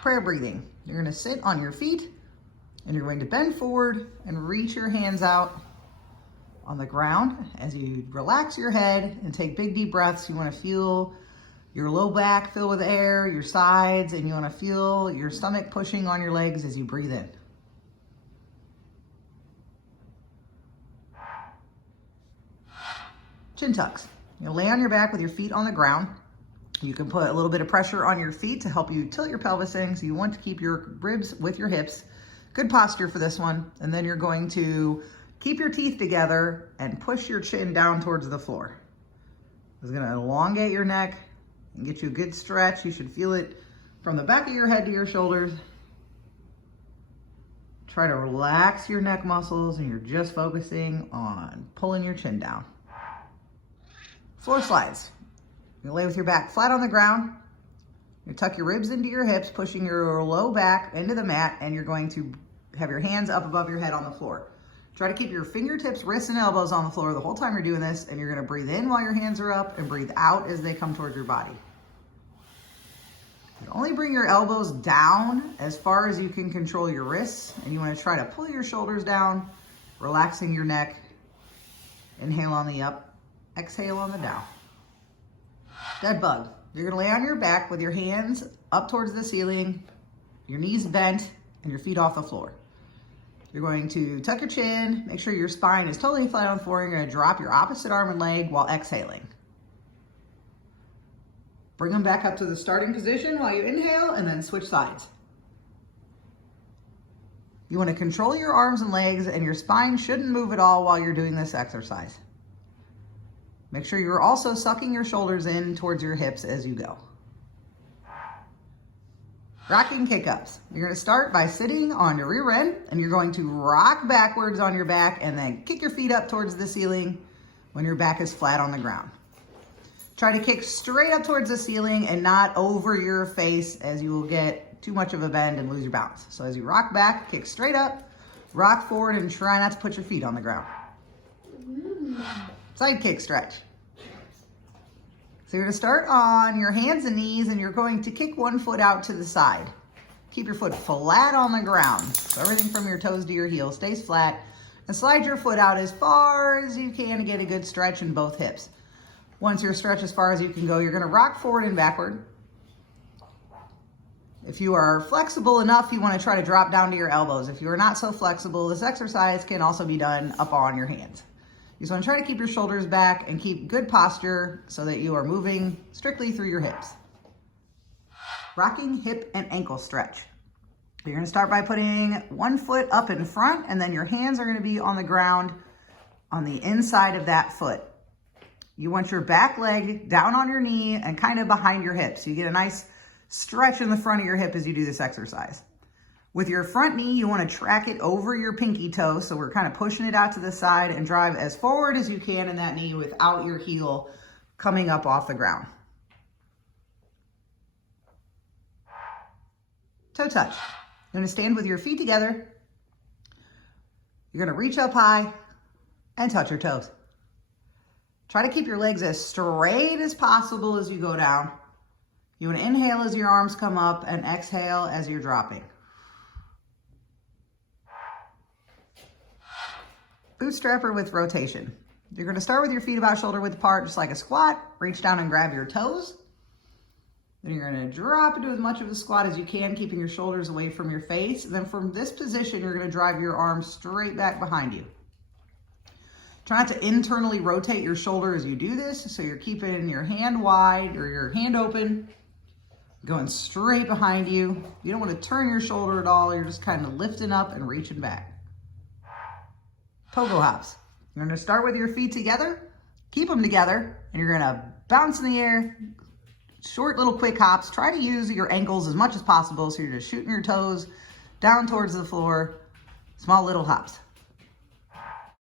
prayer breathing. You're gonna sit on your feet and you're going to bend forward and reach your hands out on the ground as you relax your head and take big deep breaths. You wanna feel your low back fill with air, your sides, and you wanna feel your stomach pushing on your legs as you breathe in. Chin tucks. You'll lay on your back with your feet on the ground. You can put a little bit of pressure on your feet to help you tilt your pelvis in, so you want to keep your ribs with your hips. Good posture for this one. And then you're going to keep your teeth together and push your chin down towards the floor. It's gonna elongate your neck and get you a good stretch. You should feel it from the back of your head to your shoulders. Try to relax your neck muscles and you're just focusing on pulling your chin down. Floor slides. You lay with your back flat on the ground. You tuck your ribs into your hips, pushing your low back into the mat, and you're going to have your hands up above your head on the floor. Try to keep your fingertips, wrists, and elbows on the floor the whole time you're doing this, and you're gonna breathe in while your hands are up and breathe out as they come towards your body. You only bring your elbows down as far as you can control your wrists, and you wanna try to pull your shoulders down, relaxing your neck. Inhale on the up. Exhale on the down. Dead bug. You're gonna lay on your back with your hands up towards the ceiling, your knees bent, and your feet off the floor. You're going to tuck your chin, make sure your spine is totally flat on the floor. You're gonna drop your opposite arm and leg while exhaling. Bring them back up to the starting position while you inhale, and then switch sides. You wanna control your arms and legs, and your spine shouldn't move at all while you're doing this exercise. Make sure you're also sucking your shoulders in towards your hips as you go. Rocking kick-ups. You're gonna start by sitting on your rear end, and you're going to rock backwards on your back and then kick your feet up towards the ceiling when your back is flat on the ground. Try to kick straight up towards the ceiling and not over your face, as you will get too much of a bend and lose your balance. So as you rock back, kick straight up, rock forward, and try not to put your feet on the ground. Side kick stretch. So you're gonna start on your hands and knees, and you're going to kick one foot out to the side. Keep your foot flat on the ground. So everything from your toes to your heels stays flat, and slide your foot out as far as you can to get a good stretch in both hips. Once you're stretched as far as you can go, you're gonna rock forward and backward. If you are flexible enough, you wanna try to drop down to your elbows. If you are not so flexible, this exercise can also be done up on your hands. You just want to try to keep your shoulders back and keep good posture so that you are moving strictly through your hips. Rocking hip and ankle stretch. You're going to start by putting one foot up in front, and then your hands are going to be on the ground on the inside of that foot. You want your back leg down on your knee and kind of behind your hip, so you get a nice stretch in the front of your hip as you do this exercise. With your front knee, you want to track it over your pinky toe, so we're kind of pushing it out to the side, and drive as forward as you can in that knee without your heel coming up off the ground. Toe touch. You're going to stand with your feet together. You're going to reach up high and touch your toes. Try to keep your legs as straight as possible as you go down. You want to inhale as your arms come up and exhale as you're dropping. Bootstrapper with rotation. You're going to start with your feet about shoulder width apart, just like a squat. Reach down and grab your toes. Then you're going to drop into as much of a squat as you can, keeping your shoulders away from your face. And then from this position, you're going to drive your arms straight back behind you. Try not to internally rotate your shoulder as you do this, so you're keeping your hand wide or your hand open, going straight behind you. You don't want to turn your shoulder at all. You're just kind of lifting up and reaching back. Pogo hops. You're gonna start with your feet together, keep them together, and you're gonna bounce in the air, short little quick hops. Try to use your ankles as much as possible, so you're just shooting your toes down towards the floor, small little hops.